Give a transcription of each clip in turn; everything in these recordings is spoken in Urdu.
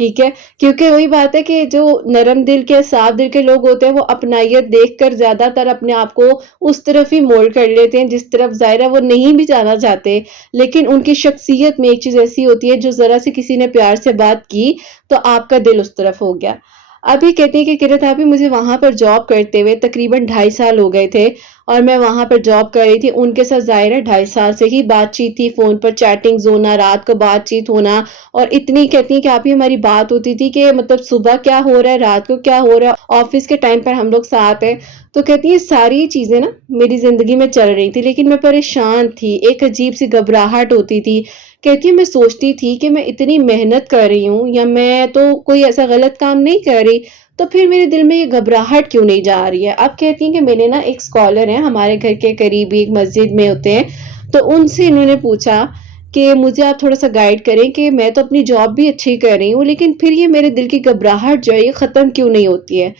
ٹھیک ہے، کیونکہ وہی بات ہے کہ جو نرم دل کے صاف دل کے لوگ ہوتے ہیں وہ اپنائیت دیکھ کر زیادہ تر اپنے آپ کو اس طرف ہی مولڈ کر لیتے ہیں جس طرف ظاہر ہے وہ نہیں بھی جانا چاہتے، لیکن ان کی شخصیت میں ایک چیز ایسی ہوتی ہے جو ذرا سے کسی نے پیار سے بات کی تو آپ کا دل اس طرف ہو گیا۔ اب یہ کہتے ہیں کہ کرت آپی مجھے وہاں پر جاب کرتے ہوئے تقریباً 2.5 سال ہو گئے تھے، اور میں وہاں پر جاب کر رہی تھی، ان کے ساتھ ظاہر ہے 2.5 سال سے ہی بات چیت تھی، فون پر چیٹنگز ہونا، رات کو بات چیت ہونا، اور اتنی کہتی ہیں کہ آپ ہی ہماری بات ہوتی تھی کہ مطلب صبح کیا ہو رہا ہے، رات کو کیا ہو رہا ہے، آفس کے ٹائم پر ہم لوگ ساتھ ہیں۔ تو کہتی ہیں ساری چیزیں نا میری زندگی میں چل رہی تھی، لیکن میں پریشان تھی، ایک عجیب سی گھبراہٹ ہوتی تھی۔ کہتی ہے میں سوچتی تھی کہ میں اتنی محنت کر رہی ہوں یا میں تو کوئی ایسا غلط کام نہیں کر رہی، تو پھر میرے دل میں یہ گھبراہٹ کیوں نہیں جا رہی ہے۔ اب کہتی ہیں کہ میں نے نا ایک اسکالر ہیں ہمارے گھر کے قریب ایک مسجد میں ہوتے ہیں، تو ان سے انہوں نے پوچھا کہ مجھے آپ تھوڑا سا گائیڈ کریں کہ میں تو اپنی جاب بھی اچھی کر رہی ہوں لیکن پھر یہ میرے دل کی گھبراہٹ جو ہے یہ ختم کیوں نہیں ہوتی ہے۔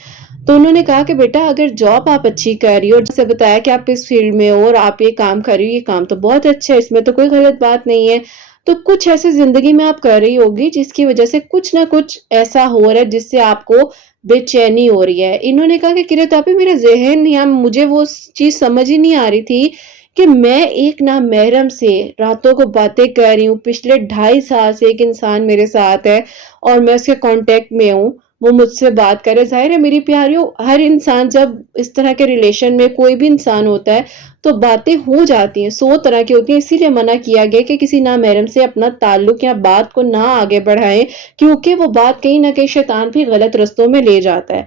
تو انہوں نے کہا کہ بیٹا اگر جاب آپ اچھی کر رہی ہو، جیسے بتایا کہ آپ اس فیلڈ میں ہو اور آپ یہ کام کر رہی ہو، یہ کام تو بہت اچھا ہے، اس میں تو کوئی غلط بات نہیں ہے، تو کچھ ایسے زندگی میں آپ کر رہی ہوگی جس کی وجہ سے کچھ نہ کچھ ایسا ہو رہا ہے جس سے آپ کو بے چینی ہو رہی ہے۔ انہوں نے کہا کہ کرت آپی میرا ذہن یا مجھے وہ چیز سمجھ ہی نہیں آ رہی تھی کہ میں ایک نامحرم سے راتوں کو باتیں کر رہی ہوں، پچھلے 2.5 سال سے ایک انسان میرے ساتھ ہے اور میں اس کے کانٹیکٹ میں ہوں، وہ مجھ سے بات کرے۔ ظاہر ہے میری پیاریوں، ہر انسان جب اس طرح کے ریلیشن میں کوئی بھی انسان ہوتا ہے تو باتیں ہو جاتی ہیں، 100 طرح کی ہوتی ہیں، اسی لیے منع کیا گیا کہ کسی نامحرم سے اپنا تعلق یا بات کو نہ آگے بڑھائیں، کیونکہ وہ بات کہیں نہ کہیں شیطان بھی غلط رستوں میں لے جاتا ہے۔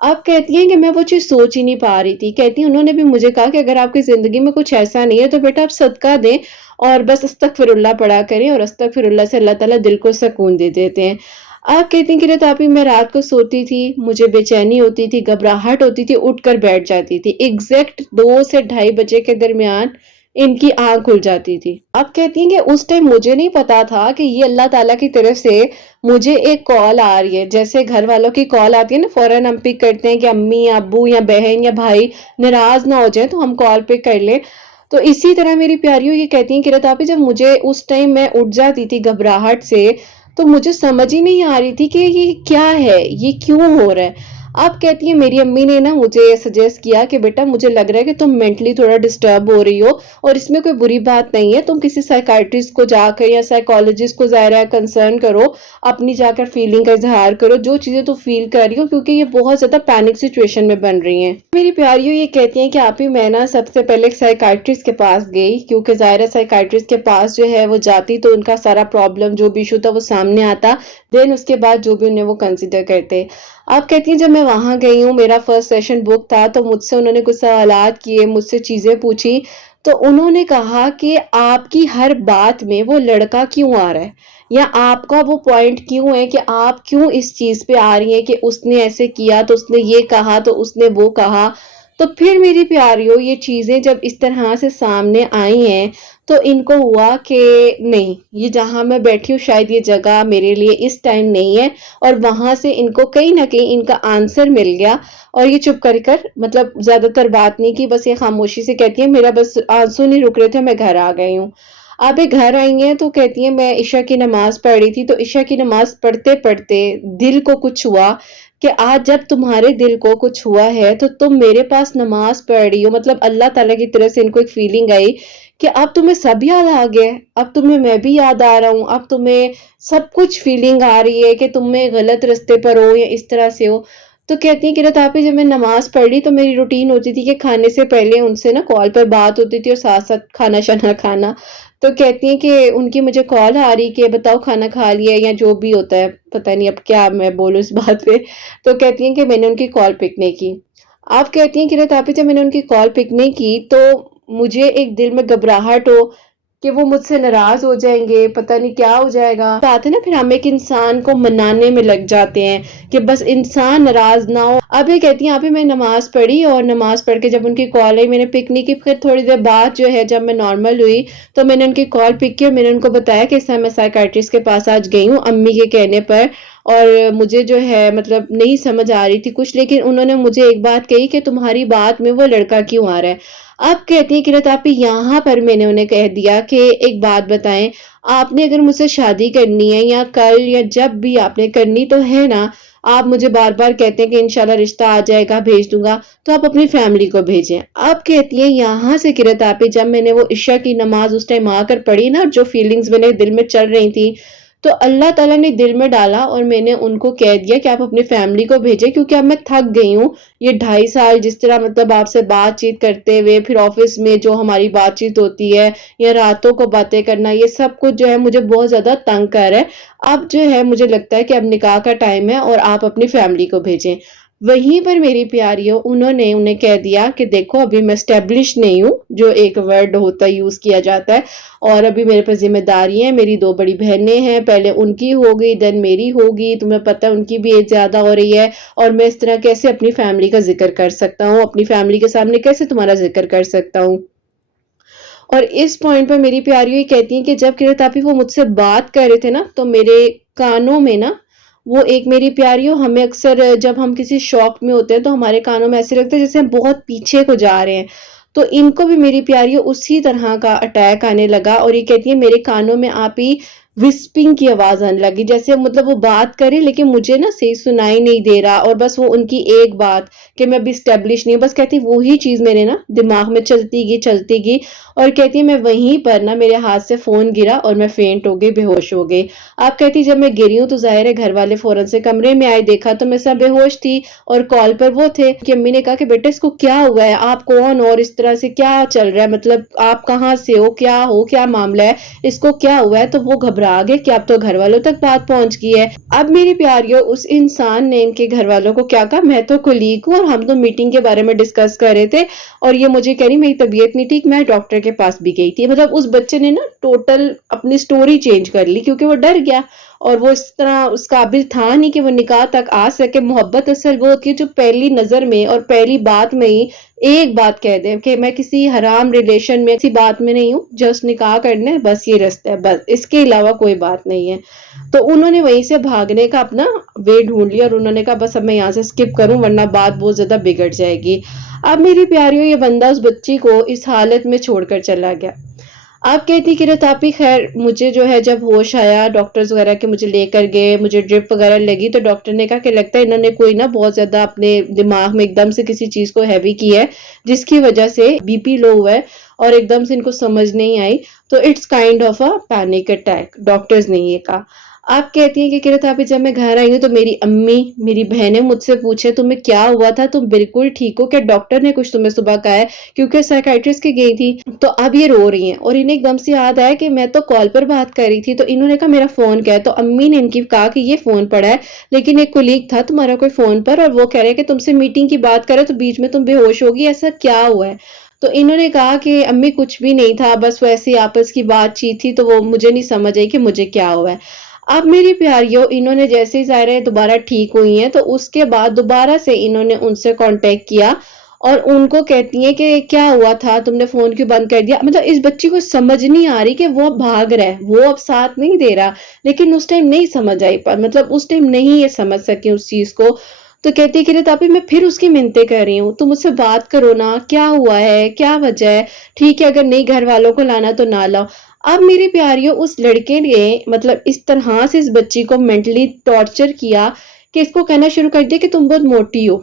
اب کہتی ہیں کہ میں وہ چیز سوچ ہی نہیں پا رہی تھی، کہتی ہیں انہوں نے بھی مجھے کہا کہ اگر آپ کی زندگی میں کچھ ایسا نہیں ہے تو بیٹا آپ صدقہ دیں اور بس استغفر اللہ پڑھا کریں، اور استغفر اللہ سے اللہ تعالیٰ دل کو سکون دے دیتے ہیں۔ آپ کہتی ہیں کہ رات آپی میں رات کو سوتی تھی، مجھے بے چینی ہوتی تھی، گھبراہٹ ہوتی تھی، اٹھ کر بیٹھ جاتی تھی، ایگزیکٹ 2 سے 2:30 بجے کے درمیان ان کی آنکھ کھل جاتی تھی۔ اب کہتی ہیں کہ اس ٹائم مجھے نہیں پتا تھا کہ یہ اللہ تعالیٰ کی طرف سے مجھے ایک کال آ رہی ہے، جیسے گھر والوں کی کال آتی ہے نا فوراً ہم پک کرتے ہیں کہ امی یا ابو یا بہن یا بھائی ناراض نہ ہو جائیں تو ہم کال پک کر لیں۔ تو اسی طرح میری پیاریوں یہ کہتی ہیں کہ رات آپی جب مجھے اس ٹائم میں اٹھ جاتی تھی گھبراہٹ سے تو مجھے سمجھ ہی نہیں آ رہی تھی کہ یہ کیا ہے، یہ کیوں ہو رہا ہے۔ اب کہتی ہیں میری امی نے نا مجھے سجیسٹ کیا کہ بیٹا مجھے لگ رہا ہے کہ تم مینٹلی تھوڑا ڈسٹرب ہو رہی ہو اور اس میں کوئی بری بات نہیں ہے، تم کسی سائیکائٹرسٹ کو جا کر یا سائیکالوجسٹ کو ظاہر ہے کنسرن کرو، اپنی جا کر فیلنگ کا اظہار کرو، جو چیزیں تو فیل کر رہی ہو، کیونکہ یہ بہت زیادہ پینک سچویشن میں بن رہی ہیں۔ میری پیاریوں یہ کہتی ہیں کہ آپ ہی میں نا سب سے پہلے ایک سائیکائٹرسٹ کے پاس گئی، کیونکہ ظاہر ہے سائیکائٹرسٹ کے پاس جو ہے وہ جاتی تو ان کا سارا پرابلم جو بھی ایشو تھا وہ سامنے آتا، دین اس کے بعد جو بھی انہیں وہ کنسیڈر کرتے۔ آپ کہتی ہیں جب میں وہاں گئی ہوں، میرا فرسٹ سیشن بک تھا، تو مجھ سے انہوں نے کچھ سوالات کیے، مجھ سے چیزیں پوچھی، تو انہوں نے کہا کہ آپ کی ہر بات میں وہ لڑکا کیوں آ رہا ہے، یا آپ کا وہ پوائنٹ کیوں ہے کہ آپ کیوں اس چیز پہ آ رہی ہیں کہ اس نے ایسے کیا تو اس نے یہ کہا تو اس نے وہ کہا۔ تو پھر میری پیاریوں یہ چیزیں جب اس طرح سے سامنے آئی ہیں تو ان کو ہوا کہ نہیں، یہ جہاں میں بیٹھی ہوں شاید یہ جگہ میرے لیے اس ٹائم نہیں ہے، اور وہاں سے ان کو کہیں نہ کہیں ان کا آنسر مل گیا، اور یہ چپ کر مطلب زیادہ تر بات نہیں کی، بس یہ خاموشی سے کہتی ہے میرا بس آنسو نہیں رک رہے تھے، میں گھر آ گئی ہوں۔ آپ ایک گھر آئی ہیں تو کہتی ہیں میں عشاء کی نماز پڑھ رہی تھی، تو عشاء کی نماز پڑھتے پڑھتے دل کو کچھ ہوا کہ آج جب تمہارے دل کو کچھ ہوا ہے تو تم میرے پاس نماز پڑھ رہی ہو، مطلب اللہ تعالیٰ کی طرف سے ان کو ایک فیلنگ آئی کہ اب تمہیں سب یاد آ گیا، اب تمہیں میں بھی یاد آ رہا ہوں، اب تمہیں سب کچھ فیلنگ آ رہی ہے کہ تم میں غلط رستے پر ہو یا اس طرح سے ہو۔ تو کہتی ہیں کہ رات آپی جب میں نماز پڑھ لی تو میری روٹین ہوتی تھی کہ کھانے سے پہلے ان سے نا کال پر بات ہوتی تھی اور ساتھ ساتھ کھانا شانا کھانا۔ تو کہتی ہیں کہ ان کی مجھے کال آ رہی کہ بتاؤ کھانا کھا لیا یا جو بھی ہوتا ہے، پتہ نہیں اب کیا میں بولوں اس بات پہ۔ تو کہتی ہیں کہ میں نے ان کی کال پک نہیں کی۔ آپ کہتی ہیں کہ رات آپی جب میں نے ان کی کال پک نہیں کی تو مجھے ایک دل میں گھبراہٹ ہو کہ وہ مجھ سے ناراض ہو جائیں گے، پتہ نہیں کیا ہو جائے گا۔ بات ہے نا پھر ہم ایک انسان کو منانے میں لگ جاتے ہیں کہ بس انسان ناراض نہ ہو۔ اب یہ کہتی ہیں آپ ہی میں نماز پڑھی اور نماز پڑھ کے جب ان کی کال آئی میں نے پک نہیں کی، پھر تھوڑی دیر بعد جو ہے جب میں نارمل ہوئی تو میں نے ان کی کال پک کی اور میں نے ان کو بتایا کہ اس طرح میں سائیکائٹرسٹ کے پاس آج گئی ہوں امی کے کہنے پر، اور مجھے جو ہے مطلب نہیں سمجھ آ رہی تھی کچھ، لیکن انہوں نے مجھے ایک بات کہی کہ تمہاری بات میں وہ لڑکا کیوں آ رہا ہے۔ اب کہتی ہیں کہ رتاپی یہاں پر میں نے انہیں کہہ دیا کہ ایک بات بتائیں، آپ نے اگر مجھ سے شادی کرنی ہے یا کل یا جب بھی آپ نے کرنی تو ہے نا، آپ مجھے بار بار کہتے ہیں کہ انشاءاللہ رشتہ آ جائے گا بھیج دوں گا، تو آپ اپنی فیملی کو بھیجیں۔ اب کہتی ہیں یہاں سے کہ رتاپی جب میں نے وہ عشاء کی نماز اس ٹائم آ کر پڑھی نا، جو فیلنگز میرے دل میں چل رہی تھی، تو اللہ تعالیٰ نے دل میں ڈالا اور میں نے ان کو کہہ دیا کہ آپ اپنی فیملی کو بھیجیں، کیونکہ اب میں تھک گئی ہوں۔ یہ 2.5 سال جس طرح مطلب آپ سے بات چیت کرتے ہوئے، پھر آفس میں جو ہماری بات چیت ہوتی ہے یا راتوں کو باتیں کرنا، یہ سب کچھ جو ہے مجھے بہت زیادہ تنگ کر رہا ہے۔ اب جو ہے مجھے لگتا ہے کہ اب نکاح کا ٹائم ہے اور آپ اپنی فیملی کو بھیجیں۔ وہیں پر میری پیاریوں انہوں نے انہیں کہہ دیا کہ دیکھو ابھی میں اسٹیبلش نہیں ہوں، جو ایک ورڈ ہوتا ہے یوز کیا جاتا ہے، اور ابھی میرے پاس ذمہ داری ہیں، میری 2 بڑی بہنیں ہیں، پہلے ان کی ہوگی دین میری ہوگی، تمہیں پتہ ہے ان کی بھی ایج زیادہ ہو رہی ہے، اور میں اس طرح کیسے اپنی فیملی کا ذکر کر سکتا ہوں، اپنی فیملی کے سامنے کیسے تمہارا ذکر کر سکتا ہوں۔ اور اس پوائنٹ پہ میری پیاری یہ کہتی ہیں کہ جب قرۃ آپی وہ مجھ سے بات کر رہے تھے نا، تو میرے کانوں میں نا وہ ایک میری پیاریوں، ہمیں اکثر جب ہم کسی شوق میں ہوتے ہیں تو ہمارے کانوں میں ایسے لگتا ہے جیسے ہم بہت پیچھے کو جا رہے ہیں، تو ان کو بھی میری پیاریوں اسی طرح کا اٹیک آنے لگا، اور یہ کہتی ہے میرے کانوں میں آپ ہی وسپنگ کی آواز آنے لگی، جیسے مطلب وہ بات کرے لیکن مجھے نا صحیح سنائی نہیں دے رہا، اور بس وہ ان کی ایک بات کہ میں ابھی اسٹیبلش نہیں ہوں، بس کہتی وہی چیز میرے نا دماغ میں چلتی گئی، اور کہتی ہے میں وہیں پر نا میرے ہاتھ سے فون گرا اور میں فینٹ ہو گئی، بے ہوش ہو گئی۔ آپ کہتی جب میں گری ہوں تو ظاہر ہے گھر والے فوراً سے کمرے میں آئے، دیکھا تو میں سب بے ہوش تھی، اور کال پر وہ تھے کہ امی نے کہا کہ بیٹا اس کو کیا ہوا ہے، آپ کون ہو اور اس طرح سے کیا چل رہا ہے، مطلب آپ کہاں سے ہو کیا معاملہ ہے، اس کو کیا ہوا ہے، تو وہ گھبرا گئے کہ اب تو گھر والوں تک بات پہنچ گئی ہے۔ اب میری پیاریوں اس انسان نے ان کے گھر والوں کو کیا کہا، میں تو کولیگ ہوں اور ہم تو میٹنگ کے بارے میں ڈسکس کر رہے تھے، اور یہ مجھے کہہ رہی میری طبیعت نہیں ٹھیک، میں ڈاکٹر کے پاس بھی گئی تھی۔ مطلب اس بچے نے نا ٹوٹل اپنی سٹوری چینج کر لی، کیونکہ وہ ڈر گیا اور وہ اس طرح اس قابل تھا نہیں کہ وہ نکاح تک آ سکے۔ محبت اصل وہ ہوتی ہے جو پہلی نظر میں اور پہلی بات میں ہی ایک بات کہہ دے کہ میں کسی حرام ریلیشن میں کسی بات میں نہیں ہوں، جسٹ نکاح کرنا ہے، بس یہ رستہ ہے، بس اس کے علاوہ کوئی بات نہیں ہے۔ تو انہوں نے وہیں سے بھاگنے کا اپنا وے ڈھونڈ لیا، اور انہوں نے کہا بس اب میں یہاں سے سکپ کروں ورنہ بات بہت زیادہ بگڑ جائے گی۔ اب میری پیاریوں یہ بندہ اس بچی کو اس حالت میں چھوڑ کر چلا گیا۔ آپ کہتی کہ رتاپی خیر مجھے جو ہے جب ہوش آیا، ڈاکٹرز وغیرہ کے مجھے لے کر گئے، مجھے ڈرپ وغیرہ لگی، تو ڈاکٹر نے کہا کہ لگتا ہے انہوں نے کوئی نا بہت زیادہ اپنے دماغ میں ایک دم سے کسی چیز کو ہیوی کی ہے، جس کی وجہ سے بی پی لو ہوا ہے اور ایک دم سے ان کو سمجھ نہیں آئی، تو it's kind of a panic attack, doctors نے یہ کہا۔ آپ کہتی ہیں کہ قرۃ آپی جب میں گھر آئی ہوں تو میری امی میری بہنیں مجھ سے پوچھے تمہیں کیا ہوا تھا، تم بالکل ٹھیک ہو کیا، ڈاکٹر نے کچھ تمہیں صبح کہا ہے، کیونکہ سائیکائٹرسٹ کی گئی تھی۔ تو اب یہ رو رہی ہیں اور انہیں ایک دم سے یاد آیا کہ میں تو کال پر بات کر رہی تھی، تو انہوں نے کہا میرا فون کیا ہے، تو امی نے ان کی کہا کہ یہ فون پڑا ہے، لیکن ایک کولیگ تھا تمہارا کوئی فون پر اور وہ کہہ رہے کہ تم سے میٹنگ کی بات کرے تو بیچ میں تم بے ہوش ہوگی، ایسا کیا ہوا ہے؟ تو انہوں نے کہا کہ امی کچھ بھی نہیں تھا، بس ویسے آپس کی بات چیت تھی، تو وہ مجھے نہیں سمجھ آئی کہ مجھے کیا ہوا ہے۔ اب میری پیاریوں انہوں نے جیسے ہی ظاہر ہے دوبارہ ٹھیک ہوئی ہیں، تو اس کے بعد دوبارہ سے انہوں نے ان سے کانٹیکٹ کیا اور ان کو کہتی ہیں کہ کیا ہوا تھا، تم نے فون کیوں بند کر دیا؟ مطلب اس بچی کو سمجھ نہیں آ رہی کہ وہ اب بھاگ رہا ہے، وہ اب ساتھ نہیں دے رہا، لیکن اس ٹائم نہیں سمجھ آئی، مطلب اس ٹائم نہیں یہ سمجھ سکی اس چیز کو۔ تو کہتی ہے کہ رتاپی میں پھر اس کی منتیں کر رہی ہوں، تم مجھ سے بات کرو نا، کیا ہوا ہے، کیا وجہ ہے، ٹھیک ہے اگر نہیں گھر والوں کو لانا تو نہ لاؤ۔ اب میری پیاریوں اس لڑکے نے مطلب اس طرح سے اس بچی کو مینٹلی ٹارچر کیا کہ اس کو کہنا شروع کر دیا کہ تم بہت موٹی ہو،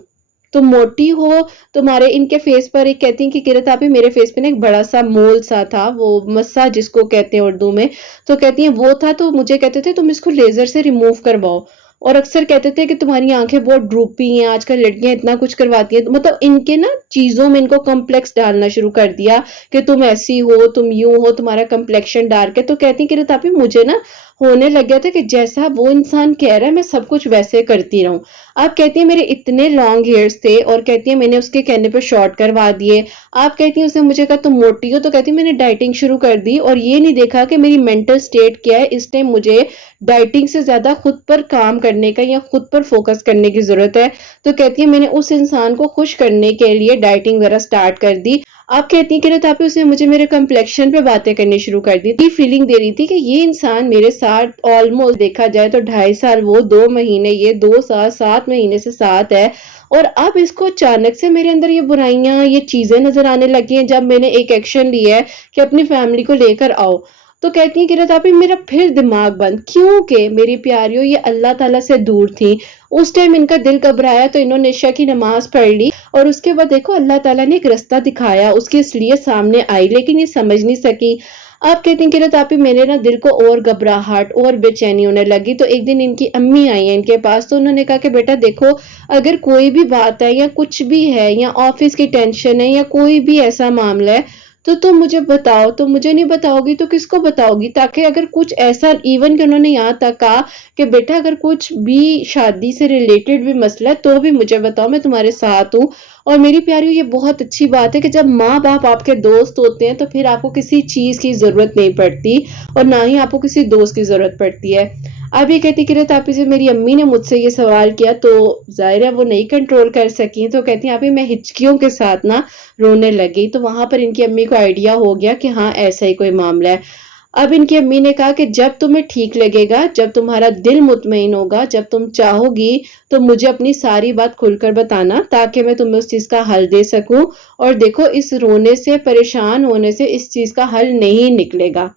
تم موٹی ہو، تمہارے ان کے فیس پر، ایک کہتی ہیں کہ قرۃ آپی میرے فیس پہ نا ایک بڑا سا مول سا تھا، وہ مسا جس کو کہتے ہیں اردو میں، تو کہتی ہیں وہ تھا، تو مجھے کہتے تھے تم اس کو لیزر سے ریموو کرواؤ، اور اکثر کہتے تھے کہ تمہاری آنکھیں بہت ڈروپی ہیں، آج کل لڑکیاں اتنا کچھ کرواتی ہیں، مطلب ان کے نا چیزوں میں ان کو کمپلیکس ڈالنا شروع کر دیا کہ تم ایسی ہو، تم یوں ہو، تمہارا کمپلیکشن ڈارک ہے۔ تو کہتی ہیں کہ رتاپی مجھے نا ہونے لگ گیا تھا کہ جیسا وہ انسان کہہ رہا ہے میں سب کچھ ویسے کرتی رہوں۔ آپ کہتی ہیں میرے اتنے لانگ ہیئرز تھے، اور کہتی ہیں میں نے اس کے کہنے پہ شارٹ کروا دیے۔ آپ کہتی ہیں اس نے مجھے کہا تم موٹی ہو، تو کہتی ہیں میں نے ڈائٹنگ شروع کر دی اور یہ نہیں دیکھا کہ میری مینٹل سٹیٹ کیا ہے، اس ٹائم مجھے ڈائٹنگ سے زیادہ خود پر کام کرنے کا یا خود پر فوکس کرنے کی ضرورت ہے۔ تو کہتی ہے میں نے اس انسان کو خوش کرنے کے لیے ڈائٹنگ وغیرہ سٹارٹ کر دی۔ آپ کہتی ہیں کہ رتابی اس نے مجھے میرے کمپلیکشن پہ باتیں کرنی شروع کر دی تھی، فیلنگ دے رہی تھی کہ یہ انسان میرے ساتھ آلموسٹ دیکھا جائے تو 2.5 سال، وہ 2 مہینے، یہ 2 سال 7 مہینے سے ساتھ ہے، اور اب اس کو اچانک سے میرے اندر یہ برائیاں، یہ چیزیں نظر آنے لگی ہیں جب میں نے ایک ایکشن لیا ہے کہ اپنی فیملی کو لے کر آؤ۔ تو کہتی ہیں کہ رتابی میرا پھر دماغ بند، کیونکہ میری پیاریوں یہ اللہ تعالیٰ سے دور تھی، اس ٹائم ان کا دل گھبرایا تو انہوں نے عشاء کی نماز پڑھ لی، اور اس کے بعد دیکھو اللہ تعالیٰ نے ایک رستہ دکھایا، اس کی اصلیت سامنے آئی، لیکن یہ سمجھ نہیں سکی۔ آپ کہتی ہیں کہ رتابی میرے نا دل کو اور گھبراہٹ اور بے چینی ہونے لگی، تو ایک دن ان کی امی آئی ہیں ان کے پاس، تو انہوں نے کہا کہ بیٹا دیکھو، اگر کوئی بھی بات ہے یا کچھ بھی ہے یا آفس کی ٹینشن ہے یا کوئی بھی ایسا معاملہ ہے تو تم مجھے بتاؤ، تم مجھے نہیں بتاؤ گی تو کس کو بتاؤ گی؟ تاکہ اگر کچھ ایسا، ایون کہ انہوں نے یہاں تک کہا کہ بیٹا اگر کچھ بھی شادی سے ریلیٹڈ بھی مسئلہ ہے تو بھی مجھے بتاؤ، میں تمہارے ساتھ ہوں۔ اور میری پیاریوں یہ بہت اچھی بات ہے کہ جب ماں باپ آپ کے دوست ہوتے ہیں تو پھر آپ کو کسی چیز کی ضرورت نہیں پڑتی، اور نہ ہی آپ کو کسی دوست کی ضرورت پڑتی ہے۔ اب یہ کہتی کہ رت آپی، جب میری امی نے مجھ سے یہ سوال کیا تو ظاہر ہے وہ نہیں کنٹرول کر سکی، تو کہتی ہیں آپی میں ہچکیوں کے ساتھ نا رونے لگی، تو وہاں پر ان کی امی کو آئیڈیا ہو گیا کہ ہاں ایسا ہی کوئی معاملہ ہے۔ اب ان کی امی نے کہا کہ جب تمہیں ٹھیک لگے گا، جب تمہارا دل مطمئن ہوگا، جب تم چاہو گی تو مجھے اپنی ساری بات کھل کر بتانا تاکہ میں تمہیں اس چیز کا حل دے سکوں، اور دیکھو اس رونے سے، پریشان ہونے سے اس چیز کا حل نہیں نکلے گا۔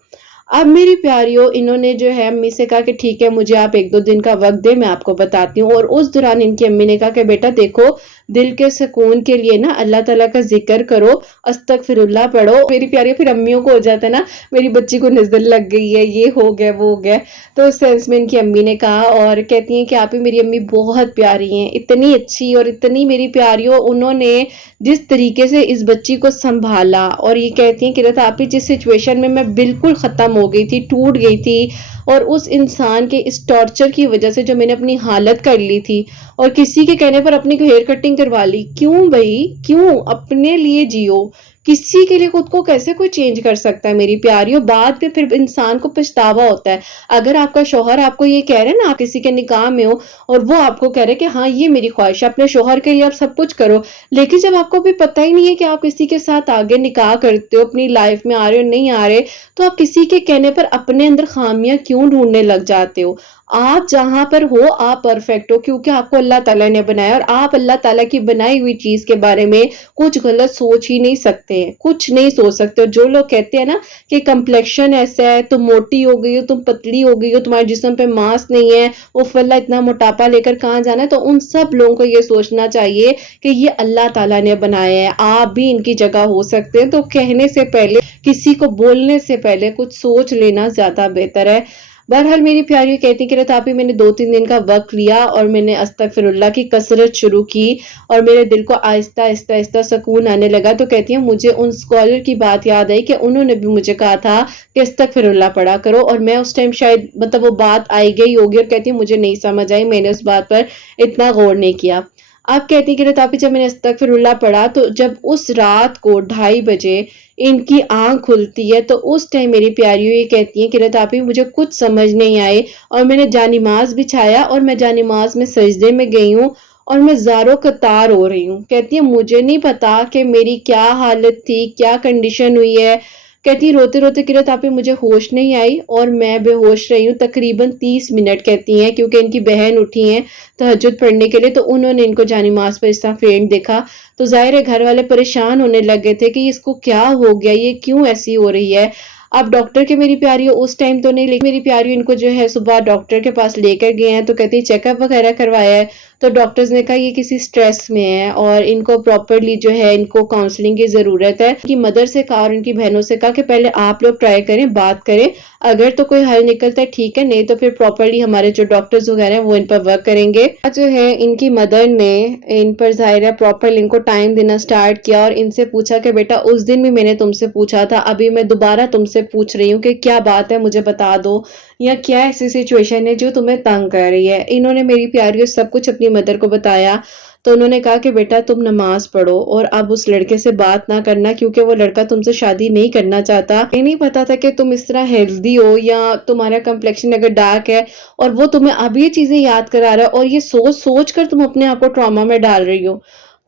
اب میری پیاریوں انہوں نے جو ہے امی سے کہا کہ ٹھیک ہے مجھے آپ 1-2 دن کا وقت دے، میں آپ کو بتاتی ہوں، اور اس دوران ان کی امی نے کہا کہ بیٹا دیکھو، دل کے سکون کے لیے نا اللہ تعالیٰ کا ذکر کرو، استغفر اللہ پڑھو۔ میری پیاریوں پھر امیوں کو ہو جاتا ہے نا میری بچی کو نظر لگ گئی ہے، یہ ہو گیا وہ ہو گیا، تو اس سینس میں ان کی امی نے کہا، اور کہتی ہیں کہ آپ ہی میری امی بہت پیاری ہیں، اتنی اچھی اور اتنی میری پیاریوں، انہوں نے جس طریقے سے اس بچی کو سنبھالا، اور یہ کہتی ہیں کہ رت آپ ہی جس سچویشن میں بالکل ختم ہو گئی تھی، ٹوٹ گئی تھی، اور اس انسان کے اس ٹارچر کی وجہ سے جو میں نے اپنی حالت کر لی تھی اور کسی کے کہنے پر اپنی ہیئر کٹنگ کروا لی، کیوں بھائی کیوں؟ اپنے لیے جیو، کسی کے لیے خود کو کیسے کوئی چینج کر سکتا ہے میری پیاریوں؟ بعد میں پھر انسان کو پچھتاوا ہوتا ہے۔ اگر آپ کا شوہر آپ کو یہ کہہ رہے ہیں نا، آپ کسی کے نکاح میں ہو اور وہ آپ کو کہہ رہے کہ ہاں یہ میری خواہش ہے، اپنے شوہر کے لیے آپ سب کچھ کرو، لیکن جب آپ کو بھی پتہ ہی نہیں ہے کہ آپ کسی کے ساتھ آگے نکاح کرتے ہو، اپنی لائف میں آ رہے ہو نہیں آ رہے، تو آپ کسی کے کہنے پر اپنے اندر خامیاں کیوں ڈھونڈنے لگ جاتے ہو؟ آپ جہاں پر ہو آپ پرفیکٹ ہو، کیونکہ آپ کو اللہ تعالیٰ نے بنایا، اور آپ اللہ تعالیٰ کی بنائی ہوئی چیز کے بارے میں کچھ غلط سوچ ہی نہیں سکتے ہیں، کچھ نہیں سوچ سکتے ہو۔ جو لوگ کہتے ہیں نا کہ کمپلیکشن ایسا ہے، تم موٹی ہو گئی ہو، تم پتلی ہو گئی ہو، تمہارے جسم پہ ماس نہیں ہے، اوف اللہ اتنا موٹاپا لے کر کہاں جانا ہے، تو ان سب لوگوں کو یہ سوچنا چاہیے کہ یہ اللہ تعالیٰ نے بنایا ہے، آپ بھی ان کی جگہ ہو سکتے ہیں، تو کہنے سے پہلے، کسی کو بولنے سے پہلے کچھ سوچ لینا زیادہ بہتر ہے۔ بہرحال میری پیاری کہتی کہ رت آپ ہی میں نے 2-3 دن کا وقت لیا اور میں نے استغفر اللہ کی کثرت شروع کی، اور میرے دل کو آہستہ آہستہ آہستہ سکون آنے لگا۔ تو کہتی ہیں مجھے ان اسکالر کی بات یاد آئی کہ انہوں نے بھی مجھے کہا تھا کہ استغفر اللہ پڑھا کرو، اور میں اس ٹائم شاید مطلب وہ بات آئی گئی ہوگی، اور کہتی ہیں مجھے نہیں سمجھ آئی، میں نے اس بات پر اتنا غور نہیں کیا۔ آپ کہتی ہیں کہ رت آپ ہی جب میں نے استغفر اللہ پڑھا تو جب اس رات کو 2:30 بجے ان کی آنکھ کھلتی ہے تو اس ٹائم میری پیاریوں یہ کہتی ہیں کہ رت آپ ہی مجھے کچھ سمجھ نہیں آئے، اور میں نے جانماز بچھایا اور میں جانماز میں سجدے میں گئی ہوں، اور میں زاروں قطار ہو رہی ہوں۔ کہتی ہے مجھے نہیں پتا کہ میری کیا حالت تھی، کیا کنڈیشن ہوئی ہے۔ کہتی روتے روتے کہ رت آپ ہی مجھے ہوش نہیں آئی اور میں بے ہوش رہی ہوں تقریباً 30 منٹ، کہتی ہیں کیونکہ ان کی بہن اٹھی ہیں تہجد پڑھنے کے لیے، تو انہوں نے ان کو جانماز پر اس طرح فینٹ دیکھا، تو ظاہر ہے گھر والے پریشان ہونے لگے تھے کہ اس کو کیا ہو گیا، یہ کیوں ایسی ہو رہی ہے۔ اب ڈاکٹر کے میری پیاریوں اس ٹائم تو نہیں، لیکن میری پیاریوں ان کو جو ہے صبح ڈاکٹر کے پاس لے کر گئے ہیں، تو کہتی چیک اپ وغیرہ کروایا ہے، تو ڈاکٹرز نے کہا یہ کسی سٹریس میں ہے اور ان کو پراپرلی جو ہے ان کو کاؤنسلنگ کی ضرورت ہے۔ ان کی مدر سے کہا اور ان کی بہنوں سے کہا کہ پہلے آپ لوگ ٹرائی کریں، بات کریں، اگر تو کوئی حل نکلتا ہے ٹھیک ہے، نہیں تو پھر پراپرلی ہمارے جو ڈاکٹرز وغیرہ ہیں وہ ان پر ورک کریں گے۔ جو ہے ان کی مدر نے ان پر ظاہر ہے پراپرلی ان کو ٹائم دینا سٹارٹ کیا، اور ان سے پوچھا کہ بیٹا اس دن بھی میں نے تم سے پوچھا تھا، ابھی میں دوبارہ تم سے پوچھ رہی ہوں کہ کیا بات ہے، مجھے بتا دو، یا کیا ایسی سچویشن ہے جو تمہیں تنگ کر رہی ہے۔ انہوں نے میری پیاریوں سب کچھ اپنی مدر کو بتایا، تو انہوں نے کہا کہ بیٹا تم نماز پڑھو اور اب اس لڑکے سے بات نہ کرنا، کیونکہ وہ لڑکا تم سے شادی نہیں کرنا چاہتا۔ یہ نہیں پتا تھا کہ تم اس طرح ہیلدی ہو یا تمہارا کمپلیکشن اگر ڈارک ہے، اور وہ تمہیں اب یہ چیزیں یاد کرا رہا ہے، اور یہ سوچ سوچ کر تم اپنے آپ کو ٹراما میں ڈال رہی ہو۔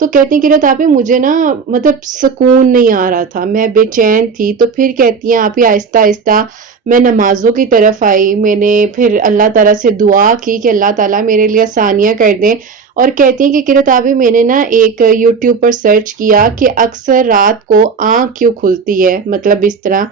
تو کہتی ہیں کہ رات آپ ہی مجھے نا مطلب سکون نہیں آ رہا تھا، میں بے چین تھی۔ تو پھر کہتی ہیں آپ ہی آہستہ آہستہ میں نمازوں کی طرف آئی، میں نے پھر اللہ تعالیٰ سے دعا کی کہ اللہ تعالیٰ میرے لیے آسانیاں کر دیں۔ اور کہتی ہیں کہ قرۃ آپ ہی میں نے نا ایک یوٹیوب پر سرچ کیا کہ اکثر رات کو آنکھ کیوں کھلتی ہے، مطلب اس طرح۔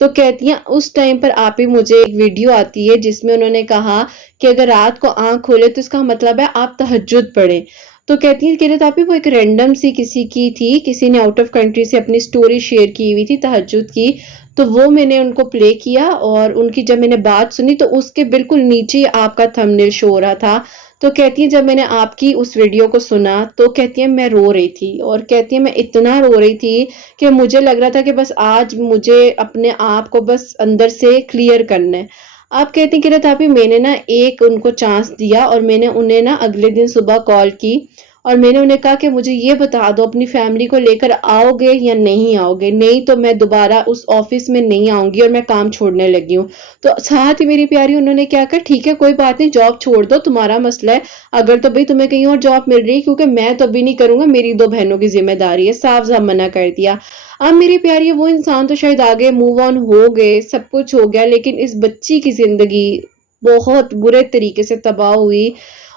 تو کہتی ہیں اس ٹائم پر آپ ہی مجھے ایک ویڈیو آتی ہے جس میں انہوں نے کہا کہ اگر رات کو آنکھ کھولے تو اس کا مطلب ہے آپ تہجد پڑھیں۔ تو کہتی ہیں قرۃ آپ ہی وہ ایک رینڈم سی کسی کی تھی، کسی نے آؤٹ آف کنٹری سے اپنی سٹوری شیئر کی ہوئی تھی تہجد کی، تو وہ میں نے ان کو پلے کیا اور ان کی جب میں نے بات سنی تو اس کے بالکل نیچے آپ کا تھمبنیل شو ہو رہا تھا۔ تو کہتی ہیں جب میں نے آپ کی اس ویڈیو کو سنا تو کہتی ہیں میں رو رہی تھی، اور کہتی ہیں میں اتنا رو رہی تھی کہ مجھے لگ رہا تھا کہ بس آج مجھے اپنے آپ کو بس اندر سے کلیئر کرنا ہے۔ آپ کہتی ہیں کہ رات آپ ہی میں نے نا ایک ان کو چانس دیا، اور میں نے انہیں نا اگلے دن صبح کال کی اور میں نے انہیں کہا کہ مجھے یہ بتا دو اپنی فیملی کو لے کر آؤ گے یا نہیں آؤ گے، نہیں تو میں دوبارہ اس آفس میں نہیں آؤں گی اور میں کام چھوڑنے لگی ہوں۔ تو ساتھ ہی میری پیاری انہوں نے کیا کہا ٹھیک ہے کوئی بات نہیں، جاب چھوڑ دو، تمہارا مسئلہ ہے، اگر تو بھئی تمہیں کہیں اور جاب مل رہی ہے، کیونکہ میں تو ابھی نہیں کروں گا، میری 2 بہنوں کی ذمہ داری ہے، صاف صاف منع کر دیا۔ اب میری پیاری وہ انسان تو شاید آگے موو آن ہو گئے، سب کچھ ہو گیا، لیکن اس بچی کی زندگی بہت برے طریقے سے تباہ ہوئی،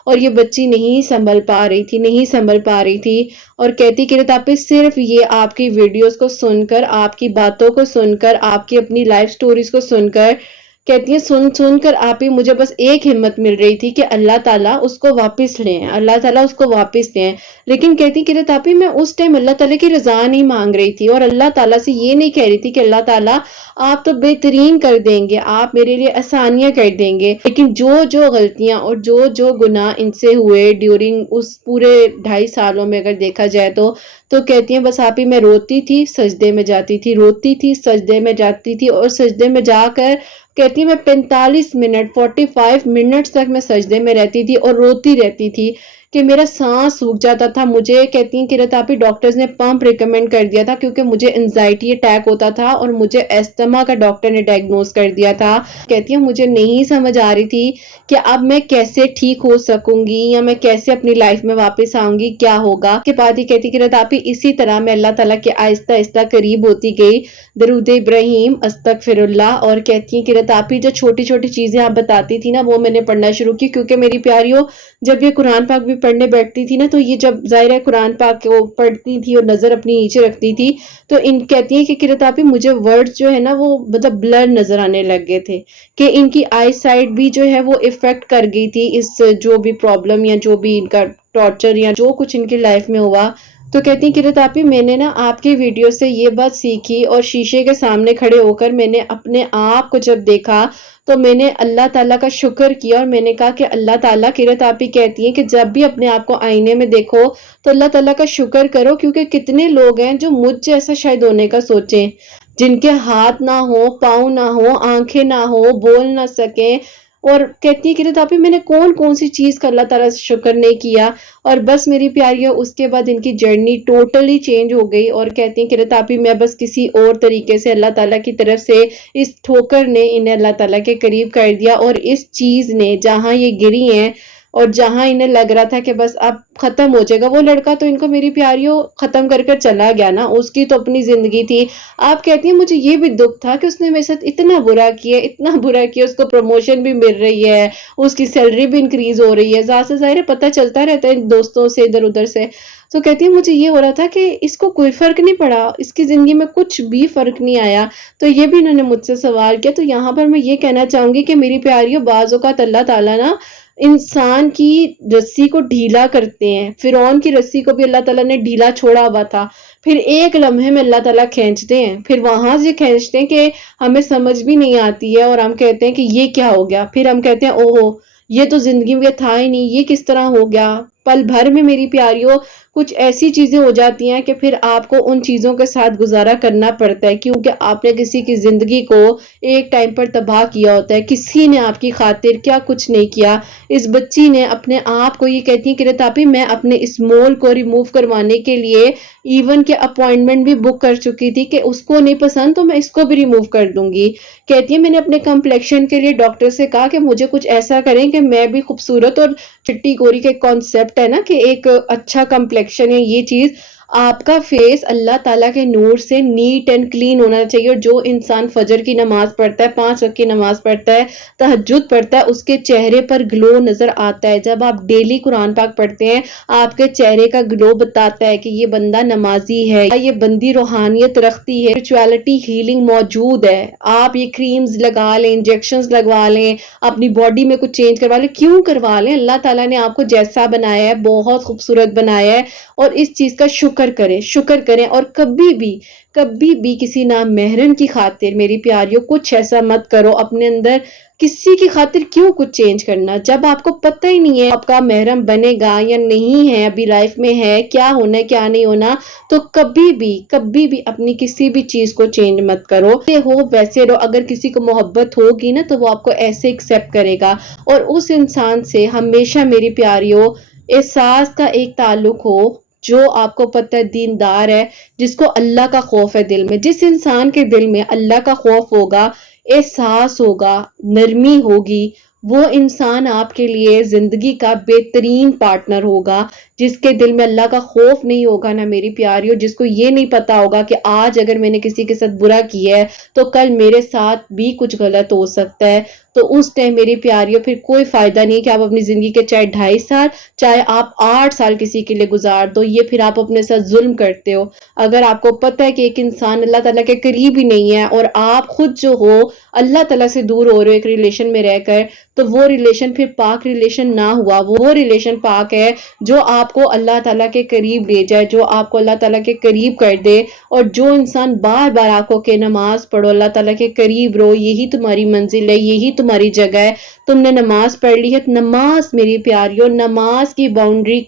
اور یہ بچی نہیں سنبھل پا رہی تھی، نہیں سنبھل پا رہی تھی۔ اور کہتی کہ رات آپ صرف یہ آپ کی ویڈیوز کو سن کر، آپ کی باتوں کو سن کر، آپ کی اپنی لائف سٹوریز کو سن کر، کہتی ہیں سن کر آپ ہی مجھے بس ایک ہمت مل رہی تھی کہ اللہ تعالیٰ اس کو واپس لے ہیں، اللہ تعالیٰ اس کو واپس لے ہیں۔ لیکن کہتی کہ رات آپ ہی میں اس ٹائم اللہ تعالیٰ کی رضا نہیں مانگ رہی تھی، اور اللہ تعالیٰ سے یہ نہیں کہہ رہی تھی کہ اللہ تعالیٰ آپ تو بہترین کر دیں گے، آپ میرے لیے آسانیاں کر دیں گے، لیکن جو جو غلطیاں اور جو جو گناہ ان سے ہوئے ڈیورنگ اس پورے 2.5 سالوں میں اگر دیکھا جائے تو کہتی ہیں بس آپ ہی میں روتی تھی، سجدے میں جاتی تھی، روتی تھی، سجدے میں جاتی تھی، اور سجدے میں جا کر کہتی ہیں میں 45 منٹ 45 منٹس تک میں سجدے میں رہتی تھی اور روتی رہتی تھی کہ میرا سانس سوکھ جاتا تھا۔ مجھے کہتی ہیں کہ رات آپ ہی ڈاکٹرز نے پمپ ریکمینڈ کر دیا تھا کیونکہ مجھے انزائٹی اٹیک ہوتا تھا، اور مجھے ایستما کا ڈاکٹر نے ڈائگنوز کر دیا تھا۔ کہتی ہیں مجھے نہیں سمجھ آ رہی تھی کہ اب میں کیسے ٹھیک ہو سکوں گی، یا میں کیسے اپنی لائف میں واپس آؤں گی، کیا ہوگا کے بعد ہی کہتی کہ رات آپ ہی اسی طرح میں اللہ تعالیٰ کے آہستہ آہستہ قریب ہوتی گئی، درود ابراہیم، استغفر اللہ، اور کہتی ہیں کہ رات آپ ہی جو چھوٹی چھوٹی چیزیں آپ بتاتی تھی نا وہ میں نے پڑھنا شروع کی، کیونکہ میری پیاریوں جب یہ قرآن پاک بھی پڑھنے بیٹھتی تھی نا تو یہ جب ظاہر ہے قرآن پاک کو پڑھتی تھی اور نظر اپنی نیچے رکھتی تھی تو ان کہتی ہیں کہ قرۃ آپ ہی مجھے ورڈز جو ہے نا وہ مطلب بلر نظر آنے لگ گئے تھے، کہ ان کی آئی سائٹ بھی جو ہے وہ افیکٹ کر گئی تھی اس جو بھی پرابلم یا جو بھی ان کا ٹارچر یا جو کچھ ان کی لائف میں ہوا۔ تو کہتی ہیں قرۃ آپ ہی میں نے نا آپ کی ویڈیو سے یہ بات سیکھی، اور شیشے کے سامنے کھڑے ہو کر میں نے اپنے آپ کو جب دیکھا تو میں نے اللہ تعالیٰ کا شکر کیا، اور میں نے کہا کہ اللہ تعالیٰ قرۃ آپ ہی کہتی ہیں کہ جب بھی اپنے آپ کو آئینے میں دیکھو تو اللہ تعالیٰ کا شکر کرو، کیونکہ کتنے لوگ ہیں جو مجھ جیسا شاید ہونے کا سوچیں، جن کے ہاتھ نہ ہو، پاؤں نہ ہو، آنکھیں نہ ہو، بول نہ سکیں، اور کہتی ہے قرۃ آپ ہی میں نے کون سی چیز کا اللہ تعالیٰ سے شکر نہیں کیا، اور بس میری پیاریوں اس کے بعد ان کی جرنی ٹوٹلی چینج ہو گئی، اور کہتی ہیں قرۃ آپ ہی میں بس کسی اور طریقے سے اللہ تعالیٰ کی طرف سے اس ٹھوکر نے انہیں اللہ تعالیٰ کے قریب کر دیا، اور اس چیز نے جہاں یہ گری ہیں اور جہاں انہیں لگ رہا تھا کہ بس اب ختم ہو جائے گا، وہ لڑکا تو ان کو میری پیاریوں ختم کر چلا گیا نا، اس کی تو اپنی زندگی تھی۔ آپ کہتی ہیں مجھے یہ بھی دکھ تھا کہ اس نے میرے ساتھ اتنا برا کیا، اتنا برا کیا، اس کو پروموشن بھی مل رہی ہے، اس کی سیلری بھی انکریز ہو رہی ہے، ذات سے ظاہر ہے پتہ چلتا رہتا ہے دوستوں سے ادھر ادھر سے۔ تو کہتی ہے مجھے یہ ہو رہا تھا کہ اس کو کوئی فرق نہیں پڑا، اس کی زندگی میں کچھ بھی فرق نہیں آیا۔ تو یہ بھی انہوں نے مجھ سے سوال کیا، تو یہاں پر میں یہ کہنا چاہوں گی کہ میری پیاریوں بعض اوقات اللہ تعالیٰ نا انسان کی رسی کو ڈھیلا کرتے ہیں، فرعون کی رسی کو بھی اللہ تعالیٰ نے ڈھیلا چھوڑا ہوا تھا، پھر ایک لمحے میں اللہ تعالیٰ کھینچتے ہیں، پھر وہاں سے کھینچتے ہیں کہ ہمیں سمجھ بھی نہیں آتی ہے، اور ہم کہتے ہیں کہ یہ کیا ہو گیا، پھر ہم کہتے ہیں اوہو یہ تو زندگی میں تھا ہی نہیں، یہ کس طرح ہو گیا۔ پل بھر میں میری پیاریوں کچھ ایسی چیزیں ہو جاتی ہیں کہ پھر آپ کو ان چیزوں کے ساتھ گزارا کرنا پڑتا ہے، کیونکہ آپ نے کسی کی زندگی کو ایک ٹائم پر تباہ کیا ہوتا ہے، کسی نے آپ کی خاطر کیا کچھ نہیں کیا۔ اس بچی نے اپنے آپ کو یہ کہتی ہے قرۃ آپ ہی میں اپنے اس مول کو ریموو کروانے کے لیے ایون کے اپوائنٹمنٹ بھی بک کر چکی تھی کہ اس کو نہیں پسند تو میں اس کو بھی ریموو کر دوں گی۔ کہتی ہے میں نے اپنے کمپلیکشن کے لیے ڈاکٹر سے کہا کہ مجھے کچھ ایسا کریں کہ میں بھی خوبصورت اور چٹی گوری کے کانسیپٹ ایسپیکٹ ہے نا کہ ایک اچھا کمپلیکشن ہے، یہ چیز آپ کا فیس اللہ تعالیٰ کے نور سے نیٹ اینڈ کلین ہونا چاہیے. اور جو انسان فجر کی نماز پڑھتا ہے، 5 وقت کی نماز پڑھتا ہے، تہجد پڑھتا ہے، اس کے چہرے پر گلو نظر آتا ہے. جب آپ ڈیلی قرآن پاک پڑھتے ہیں، آپ کے چہرے کا گلو بتاتا ہے کہ یہ بندہ نمازی ہے، یہ بندی روحانیت رکھتی ہے، اسپرچویلٹی ہیلنگ موجود ہے. آپ یہ کریمز لگا لیں، انجیکشنز لگوا لیں، اپنی باڈی میں کچھ چینج کروا لیں، کیوں کروا لیں؟ اللہ تعالیٰ نے آپ کو جیسا بنایا ہے بہت خوبصورت بنایا ہے، اور اس چیز کا شکر کریں. اور کبھی بھی کسی نامحرم کی خاطر میری پیاریوں کچھ ایسا مت کرو اپنے اندر. کسی کی خاطر کیوں کچھ چینج کرنا جب آپ کو پتہ ہی نہیں ہے آپ کا محرم بنے گا یا نہیں ہے، ابھی لائف میں ہے، کیا ہونا ہے کیا نہیں ہونا. تو کبھی بھی اپنی کسی بھی چیز کو چینج مت کرو، جیسے ہو ویسے رہو. اگر کسی کو محبت ہوگی نا تو وہ آپ کو ایسے ایکسیپٹ کرے گا، اور اس انسان سے ہمیشہ میری پیاریوں احساس کا ایک تعلق ہو جو آپ کو پتہ ہے دیندار ہے، جس کو اللہ کا خوف ہے دل میں. جس انسان کے دل میں اللہ کا خوف ہوگا، احساس ہوگا، نرمی ہوگی، وہ انسان آپ کے لیے زندگی کا بہترین پارٹنر ہوگا. جس کے دل میں اللہ کا خوف نہیں ہوگا نا میری پیاریوں، جس کو یہ نہیں پتا ہوگا کہ آج اگر میں نے کسی کے ساتھ برا کیا ہے تو کل میرے ساتھ بھی کچھ غلط ہو سکتا ہے، تو اس ٹائم میری پیاریوں پھر کوئی فائدہ نہیں کہ آپ اپنی زندگی کے چاہے 2.5 سال چاہے آپ 8 سال کسی کے لیے گزار دو، یہ پھر آپ اپنے ساتھ ظلم کرتے ہو. اگر آپ کو پتہ ہے کہ ایک انسان اللہ تعالیٰ کے قریب ہی نہیں ہے، اور آپ خود جو ہو اللہ تعالیٰ سے دور ہو رہے ہو ایک ریلیشن میں رہ کر، تو وہ ریلیشن پھر پاک ریلیشن نہ ہوا. وہ ریلیشن پاک ہے جو آپ کو اللہ تعالیٰ کے قریب لے جائے، جو آپ کو اللہ تعالیٰ کے قریب کر دے. اور جو انسان بار بار آپ کو کہ نماز پڑھو، اللہ تعالیٰ کے قریب رہو، یہی تمہاری منزل ہے، یہی تمہاری جگہ ہے، تم نے نماز پڑھ لی ہے. نماز میری پیاریوں، نماز کی باؤنڈری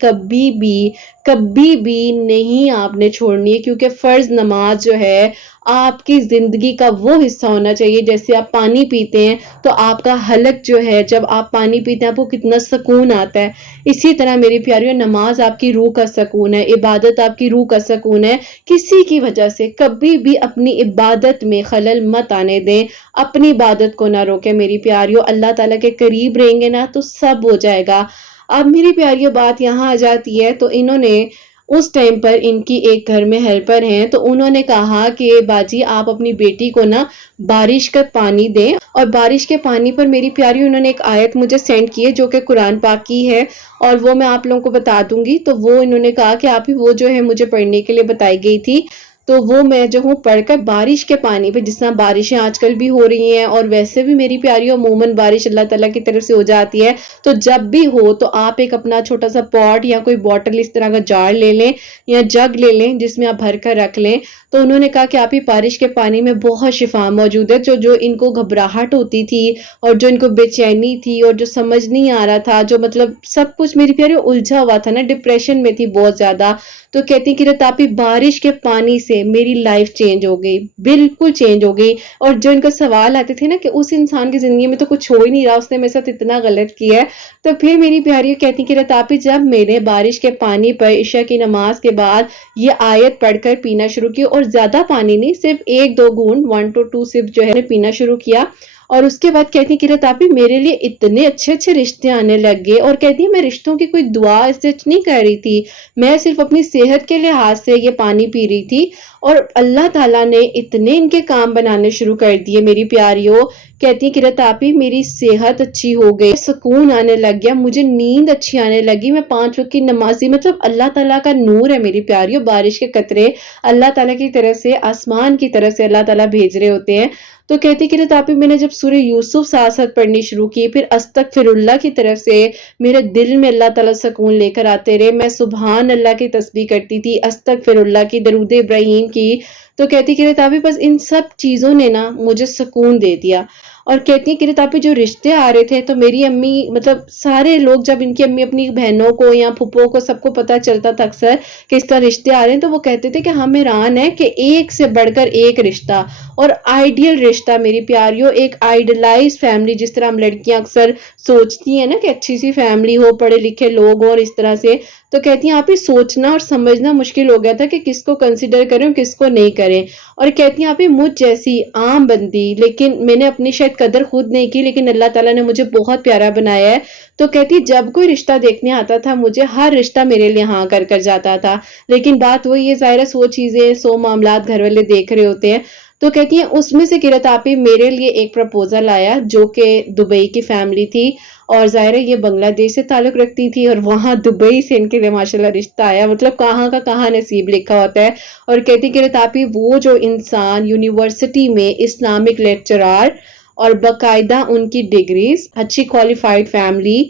کبھی بھی نہیں آپ نے چھوڑنی ہے، کیونکہ فرض نماز جو ہے آپ کی زندگی کا وہ حصہ ہونا چاہیے. جیسے آپ پانی پیتے ہیں تو آپ کا حلق جو ہے، جب آپ پانی پیتے ہیں آپ کو کتنا سکون آتا ہے، اسی طرح میری پیاریوں نماز آپ کی روح کا سکون ہے، عبادت آپ کی روح کا سکون ہے. کسی کی وجہ سے کبھی بھی اپنی عبادت میں خلل مت آنے دیں، اپنی عبادت کو نہ روکیں میری پیاریوں. اللہ تعالیٰ کے قریب رہیں گے نا تو سب ہو جائے گا. اب میری پیاریوں بات یہاں آ جاتی ہے، تو انہوں نے اس ٹائم پر ان کی ایک گھر میں ہیلپر ہیں، تو انہوں نے کہا کہ باجی آپ اپنی بیٹی کو نا بارش کا پانی دیں. اور بارش کے پانی پر میری پیاری انہوں نے ایک آیت مجھے سینڈ کی ہے جو کہ قرآن پاک کی ہے، اور وہ میں آپ لوگوں کو بتا دوں گی. تو وہ انہوں نے کہا کہ آپ ہی وہ جو ہے مجھے پڑھنے کے لیے بتائی گئی تھی، تو وہ میں جو ہوں پڑھ کر بارش کے پانی پہ، جس طرح بارشیں آج کل بھی ہو رہی ہیں اور ویسے بھی میری پیاری عموماً بارش اللہ تعالیٰ کی طرف سے ہو جاتی ہے، تو جب بھی ہو تو آپ ایک اپنا چھوٹا سا پاٹ یا کوئی بوٹل اس طرح کا جار لے لیں یا جگ لے لیں جس میں آپ بھر کر رکھ لیں. تو انہوں نے کہا کہ آپ ہی بارش کے پانی میں بہت شفا موجود ہے. جو ان کو گھبراہٹ ہوتی تھی اور جو ان کو بے چینی تھی اور جو سمجھ نہیں آ رہا تھا، جو مطلب سب کچھ میری پیاری الجھا ہوا تھا نا، ڈپریشن میں تھی بہت زیادہ، تو کہتی کہ رتاپی بارش کے پانی سے میری لائف چینج ہو گئی، بالکل چینج ہو گئی. اور جو ان کا سوال آتے تھے نا کہ اس انسان کی زندگی میں تو کچھ ہو ہی نہیں رہا، اس نے میرے ساتھ اتنا غلط کیا ہے، تو پھر میری پیاری کہتی کہ رتاپی جب میں نے بارش کے پانی پر عشاء کی نماز کے بعد یہ آیت پڑھ کر پینا شروع کی، اور زیادہ پانی نہیں، صرف 1-2 گھونٹ 1 to 2 سپ جو ہے پینا شروع کیا، اور اس کے بعد کہتی کہ رتاپی میرے لیے اتنے اچھے رشتے آنے لگ گئے. اور کہتی ہے میں رشتوں کی کوئی دعا سچ نہیں کر رہی تھی، میں صرف اپنی صحت کے لحاظ سے یہ پانی پی رہی تھی، اور اللہ تعالیٰ نے اتنے ان کے کام بنانے شروع کر دیے میری پیاریوں. کہتی کہ رتاپی میری صحت اچھی ہو گئی، سکون آنے لگ گیا، مجھے نیند اچھی آنے لگی، میں 5 وقت کی نمازی. مطلب اللہ تعالیٰ کا نور ہے میری پیاریوں، بارش کے قطرے اللہ تعالیٰ کی طرف سے، آسمان کی طرف سے اللہ تعالیٰ بھیج رہے ہوتے ہیں. تو کہتی کہ رتاپی میں نے جب سورہ یوسف ساتھ پڑھنی شروع کی، پھر استغفر اللہ کی طرف سے میرے دل میں اللہ تعالیٰ سکون لے کر آتے رہے. میں سبحان اللہ کی تسبیح کرتی تھی، استغفر اللہ کی، درود ابراہیم کی. تو کہتی کہ رتاپی بس ان سب چیزوں نے نا مجھے سکون دے دیا. اور کہتی ہیں کہ رتاپی جو رشتے آ رہے تھے، تو میری امی مطلب سارے لوگ، جب ان کی امی اپنی بہنوں کو یا پھپھوں کو سب کو پتہ چلتا تھا اکثر کہ اس طرح رشتے آ رہے ہیں، تو وہ کہتے تھے کہ ہم حیران ہیں کہ ایک سے بڑھ کر ایک رشتہ، اور آئیڈیل رشتہ میری پیاریوں، ایک آئیڈلائز فیملی، جس طرح ہم لڑکیاں اکثر سوچتی ہیں نا کہ اچھی سی فیملی ہو، پڑھے لکھے لوگ ہوں اور اس طرح سے. تو کہتی ہیں آپ ہی سوچنا اور سمجھنا مشکل ہو گیا تھا کہ کس کو کنسیڈر کریں اور کس کو نہیں کریں. کریں. اور کہتی ہیں آپ مجھ جیسی عام بندی، لیکن میں نے اپنی شاید قدر خود نہیں کی، لیکن اللہ تعالیٰ نے مجھے بہت پیارا بنایا ہے. تو کہتی جب کوئی رشتہ دیکھنے آتا تھا مجھے ہر رشتہ میرے لیے ہاں کر کر جاتا تھا، لیکن بات وہی ہے، ظاہر ہے 100 چیزیں 100 معاملات گھر والے دیکھ رہے ہوتے ہیں. تو کہتی ہیں اس میں سے قرۃ آپی میرے لیے ایک پرپوزل آیا جو کہ دبئی کی فیملی تھی، اور ظاہر ہے یہ بنگلہ دیش سے تعلق رکھتی تھی، اور وہاں دبئی سے ان کے لیے ماشاءاللہ رشتہ آیا. مطلب کہاں کا کہاں نصیب لکھا ہوتا ہے. اور کہتی قرۃ آپی وہ جو انسان یونیورسٹی میں اسلامک لیکچرار اور باقاعدہ ان کی ڈگریز، اچھی qualified family,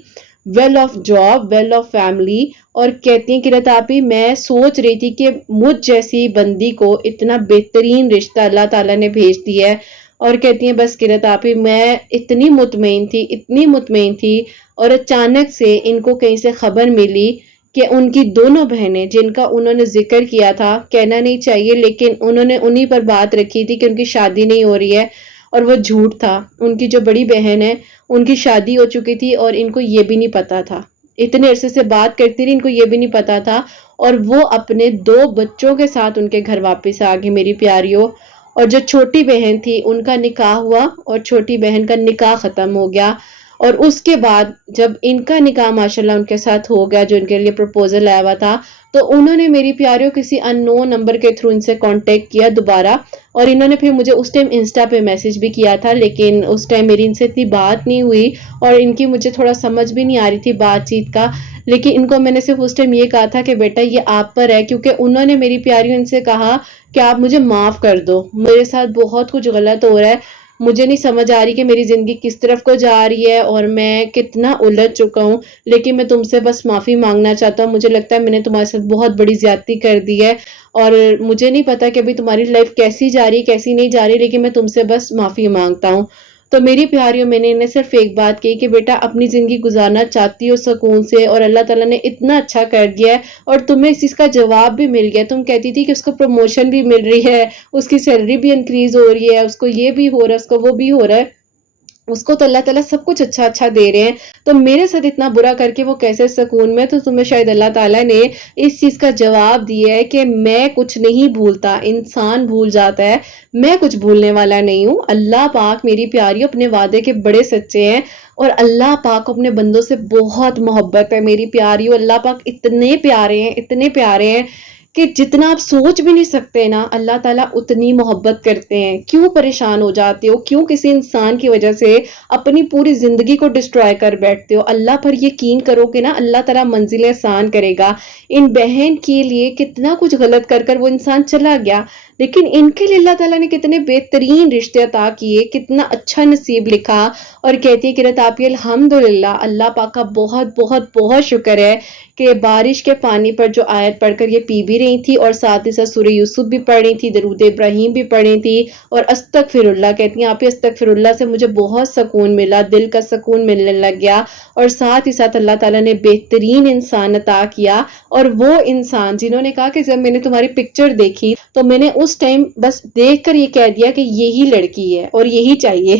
well off job, well off family. اور کہتی ہیں قرۃ آپی میں سوچ رہی تھی کہ مجھ جیسی بندی کو اتنا بہترین رشتہ اللہ تعالیٰ نے بھیج دیا ہے. اور کہتی ہیں بس قرۃ آپی میں اتنی مطمئن تھی، اتنی مطمئن تھی، اور اچانک سے ان کو کہیں سے خبر ملی کہ ان کی دونوں بہنیں جن کا انہوں نے ذکر کیا تھا، کہنا نہیں چاہیے لیکن انہوں نے انہی پر بات رکھی تھی کہ ان کی شادی نہیں ہو رہی ہے، اور وہ جھوٹ تھا. ان کی جو بڑی بہن ہے ان کی شادی ہو چکی تھی اور ان کو یہ بھی نہیں پتا تھا. اتنے عرصے سے بات کرتی رہی، ان کو یہ بھی نہیں پتا تھا، اور وہ اپنے 2 بچوں کے ساتھ ان کے گھر واپس آ گئی میری پیاریوں. اور جو چھوٹی بہن تھی ان کا نکاح ہوا اور چھوٹی بہن کا نکاح ختم ہو گیا. اور اس کے بعد جب ان کا نکاح ماشاءاللہ ان کے ساتھ ہو گیا جو ان کے لیے پروپوزل آیا ہوا تھا، تو انہوں نے میری پیاریوں کسی ان نون نمبر کے تھرو ان سے کانٹیکٹ کیا دوبارہ. اور انہوں نے پھر مجھے اس ٹائم انسٹا پہ میسج بھی کیا تھا، لیکن اس ٹائم میری ان سے اتنی بات نہیں ہوئی اور ان کی مجھے تھوڑا سمجھ بھی نہیں آ رہی تھی بات چیت کا. لیکن ان کو میں نے صرف اس ٹائم یہ کہا تھا کہ بیٹا یہ آپ پر ہے، کیونکہ انہوں نے میری پیاریوں ان سے کہا کہ آپ مجھے معاف کر دو، میرے ساتھ بہت کچھ غلط ہو رہا ہے، مجھے نہیں سمجھ آ رہی کہ میری زندگی کس طرف کو جا رہی ہے اور میں کتنا الجھ چکا ہوں، لیکن میں تم سے بس معافی مانگنا چاہتا ہوں. مجھے لگتا ہے میں نے تمہارے ساتھ بہت بڑی زیادتی کر دی ہے، اور مجھے نہیں پتا کہ ابھی تمہاری لائف کیسی جا رہی کیسی نہیں جا رہی، لیکن میں تم سے بس معافی مانگتا ہوں. تو میری پیاریوں میں نے انہیں صرف ایک بات کہی کہ بیٹا اپنی زندگی گزارنا چاہتی ہو سکون سے، اور اللہ تعالیٰ نے اتنا اچھا کر دیا ہے اور تمہیں اس چیز کا جواب بھی مل گیا. تم کہتی تھی کہ اس کو پروموشن بھی مل رہی ہے، اس کی سیلری بھی انکریز ہو رہی ہے، اس کو یہ بھی ہو رہا ہے، اس کو وہ بھی ہو رہا ہے، اس کو تو اللہ تعالیٰ سب کچھ اچھا اچھا دے رہے ہیں، تو میرے ساتھ اتنا برا کر کے وہ کیسے سکون میں؟ تو تمہیں شاید اللہ تعالیٰ نے اس چیز کا جواب دیا ہے کہ میں کچھ نہیں بھولتا، انسان بھول جاتا ہے، میں کچھ بھولنے والا نہیں ہوں. اللہ پاک میری پیاری اپنے وعدے کے بڑے سچے ہیں، اور اللہ پاک کو اپنے بندوں سے بہت محبت ہے میری پیاریوں. اللہ پاک اتنے پیارے ہیں، اتنے پیارے ہیں کہ جتنا آپ سوچ بھی نہیں سکتے نا، اللہ تعالیٰ اتنی محبت کرتے ہیں. کیوں پریشان ہو جاتے ہو؟ کیوں کسی انسان کی وجہ سے اپنی پوری زندگی کو ڈسٹرائے کر بیٹھتے ہو؟ اللہ پر یقین کرو کہ نا اللہ تعالیٰ منزل آسان کرے گا. ان بہن کے لیے کتنا کچھ غلط کر کر وہ انسان چلا گیا، لیکن ان کے لیے اللہ تعالیٰ نے کتنے بہترین رشتے عطا کیے، کتنا اچھا نصیب لکھا. اور کہتی ہے قرۃ آپی الحمدللہ اللہ پاک کا بہت بہت بہت شکر ہے کہ بارش کے پانی پر جو آیت پڑھ کر یہ پی بھی رہی تھی، اور ساتھ ہی ساتھ سورہ یوسف بھی پڑھ رہی تھی، درود ابراہیم بھی پڑھ رہی تھی، اور استغفر اللہ. کہتی ہیں آپ استغفر اللہ سے مجھے بہت سکون ملا، دل کا سکون ملنے لگ گیا. اور ساتھ ہی ساتھ اللہ تعالیٰ نے بہترین انسان عطا کیا، اور وہ انسان جنہوں نے کہا کہ جب میں نے تمہاری پکچر دیکھی تو میں نے اس ٹائم بس دیکھ کر یہ کہہ دیا کہ یہی لڑکی ہے اور یہی چاہیے.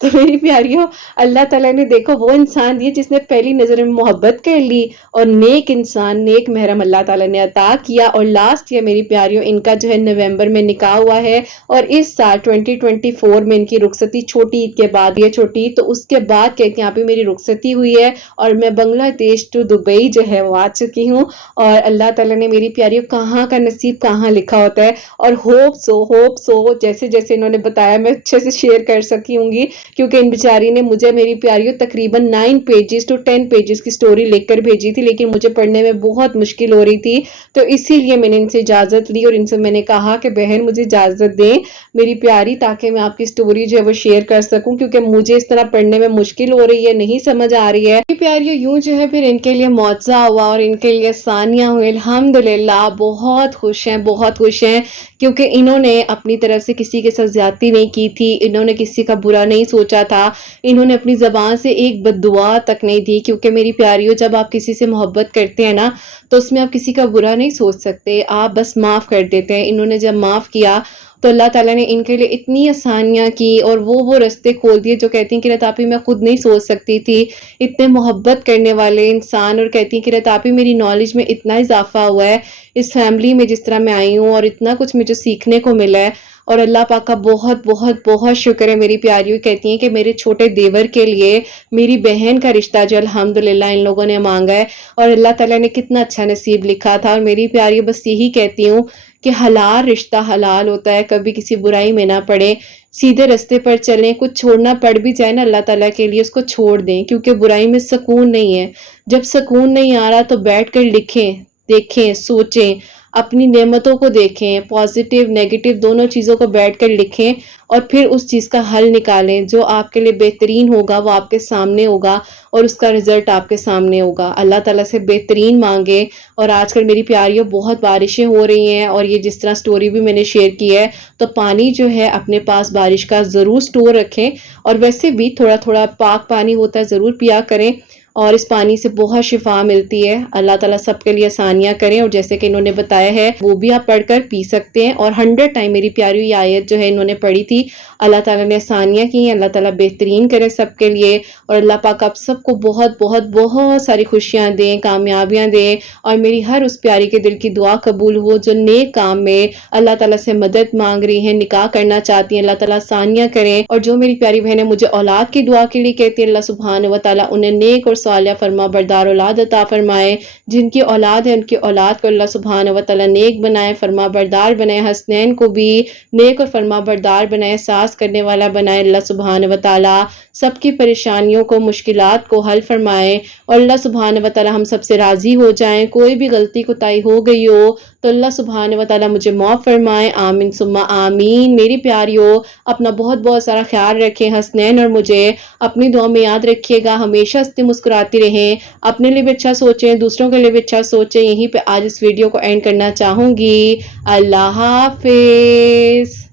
تو میری پیاریوں اللہ تعالیٰ نے دیکھو وہ انسان دیا جس نے پہلی نظر میں محبت کر لی، اور نیک انسان نیک محرم اللہ تعالیٰ نے عطا کیا. اور لاسٹ یہ میری پیاریوں ان کا جو ہے نومبر میں نکاح ہوا ہے، اور اس سال 2024 میں ان کی رخصتی چھوٹی عید کے بعد، یہ چھوٹی عید تو اس کے بعد کہتے ہیں یہاں پہ میری رخصتی ہوئی ہے، اور میں بنگلہ دیش ٹو دبئی جو ہے وہ آ چکی ہوں. اور اللہ تعالیٰ نے میری پیاریوں کہاں کا نصیب کہاں لکھا ہوتا ہے. اور ہوپ سو جیسے جیسے انہوں نے بتایا میں اچھے سے شیئر کر سکی ہوں گی، کیونکہ ان بیچاری نے مجھے میری پیاریوں تقریباً 9 پیجز ٹو 10 پیجز کی سٹوری لکھ کر بھیجی تھی، لیکن مجھے پڑھنے میں بہت مشکل ہو رہی تھی. تو اسی لیے میں نے ان سے اجازت لی، اور ان سے میں نے کہا کہ بہن مجھے اجازت دیں میری پیاری، تاکہ میں آپ کی سٹوری جو ہے وہ شیئر کر سکوں، کیونکہ مجھے اس طرح پڑھنے میں مشکل ہو رہی ہے، نہیں سمجھ آ رہی ہے. میری پیاریوں یوں جو ہے پھر ان کے لیے معجزہ ہوا اور ان کے لیے آسانیاں ہوئی. الحمدللہ بہت خوش ہیں، بہت خوش ہیں، کیونکہ انہوں نے اپنی طرف سے کسی کے ساتھ زیادتی نہیں کی تھی، انہوں نے کسی کا برا نہیں سوچا تھا، انہوں نے اپنی زبان سے ایک بد دعا تک نہیں دی. کیونکہ میری پیاریوں جب آپ کسی سے محبت کرتے ہیں نا تو اس میں آپ کسی کا برا نہیں سوچ سکتے، آپ بس معاف کر دیتے ہیں. انہوں نے جب معاف کیا تو اللہ تعالیٰ نے ان کے لیے اتنی آسانیاں کی اور وہ رستے کھول دیے جو کہتی ہیں کہ رتاپی میں خود نہیں سوچ سکتی تھی. اتنے محبت کرنے والے انسان، اور کہتی ہیں کہ رتاپی میری نالج میں اتنا اضافہ ہوا ہے اس فیملی میں جس طرح میں آئی ہوں، اور اتنا کچھ مجھے سیکھنے کو ملا ہے. اور اللہ پاک کا بہت بہت بہت شکر ہے میری پیاریوں. کہتی ہیں کہ میرے چھوٹے دیور کے لیے میری بہن کا رشتہ جو الحمدللہ ان لوگوں نے مانگا ہے، اور اللہ تعالیٰ نے کتنا اچھا نصیب لکھا تھا. اور میری پیاریوں بس یہی کہتی ہوں کہ حلال رشتہ حلال ہوتا ہے، کبھی کسی برائی میں نہ پڑے، سیدھے رستے پر چلیں. کچھ چھوڑنا پڑ بھی جائے نا اللہ تعالیٰ کے لیے اس کو چھوڑ دیں، کیونکہ برائی میں سکون نہیں ہے. جب سکون نہیں آ رہا تو بیٹھ کر لکھیں، دیکھیں، سوچیں، اپنی نعمتوں کو دیکھیں، پازیٹیو نیگیٹو دونوں چیزوں کو بیٹھ کر لکھیں، اور پھر اس چیز کا حل نکالیں. جو آپ کے لیے بہترین ہوگا وہ آپ کے سامنے ہوگا، اور اس کا رزلٹ آپ کے سامنے ہوگا. اللہ تعالیٰ سے بہترین مانگیں. اور آج کل میری پیاریوں بہت بارشیں ہو رہی ہیں، اور یہ جس طرح سٹوری بھی میں نے شیئر کی ہے، تو پانی جو ہے اپنے پاس بارش کا ضرور سٹور رکھیں. اور ویسے بھی تھوڑا تھوڑا پاک پانی ہوتا ہے ضرور پیا کریں، اور اس پانی سے بہت شفا ملتی ہے. اللہ تعالیٰ سب کے لیے آسانیاں کریں. اور جیسے کہ انہوں نے بتایا ہے وہ بھی آپ پڑھ کر پی سکتے ہیں. اور 100 ٹائم میری پیاری یہ آیت جو ہے انہوں نے پڑھی تھی. اللہ تعالیٰ نے آسانیاں کی ہیں. اللہ تعالیٰ بہترین کرے سب کے لیے. اور اللہ پاک آپ سب کو بہت بہت بہت ساری خوشیاں دیں، کامیابیاں دیں. اور میری ہر اس پیاری کے دل کی دعا قبول ہو جو نیک کام میں اللہ تعالیٰ سے مدد مانگ رہی ہیں، نکاح کرنا چاہتی ہیں. اللہ تعالیٰ آسانیاں کریں. اور جو میری پیاری بہنیں مجھے اولاد کی دعا کے لیے کہتی ہیں، اللہ سبحانہ و تعالیٰ انہیں نیک اور صالح فرما بردار اولاد عطا فرمائے. جن کی اولاد ہے ان کی اولاد کو اللہ سبحانہ و تعالیٰ نیک بنائے، فرما بردار بنائے. حسنین کو بھی نیک اور فرما بردار بنائے، ساس کرنے والا بنائے. اللہ سبحانہ و تعالیٰ سب کی پریشانیوں کو، مشکلات کو حل فرمائے. اور اللہ سبحانہ و تعالیٰ ہم سب سے راضی ہو جائیں. کوئی بھی غلطی کوتاہی ہو گئی ہو تو اللہ سبحانہ و تعالیٰ مجھے معاف فرمائے. آمین ثم آمین. میری پیاریوں اپنا بہت بہت سارا خیال رکھیں. حسنین اور مجھے اپنی دعا میں یاد رکھیے گا. ہمیشہ ہنستے مسکراتی رہیں. اپنے لیے بھی اچھا سوچیں، دوسروں کے لیے بھی اچھا سوچیں. یہیں پہ آج اس ویڈیو کو اینڈ کرنا چاہوں گی. اللہ حافظ.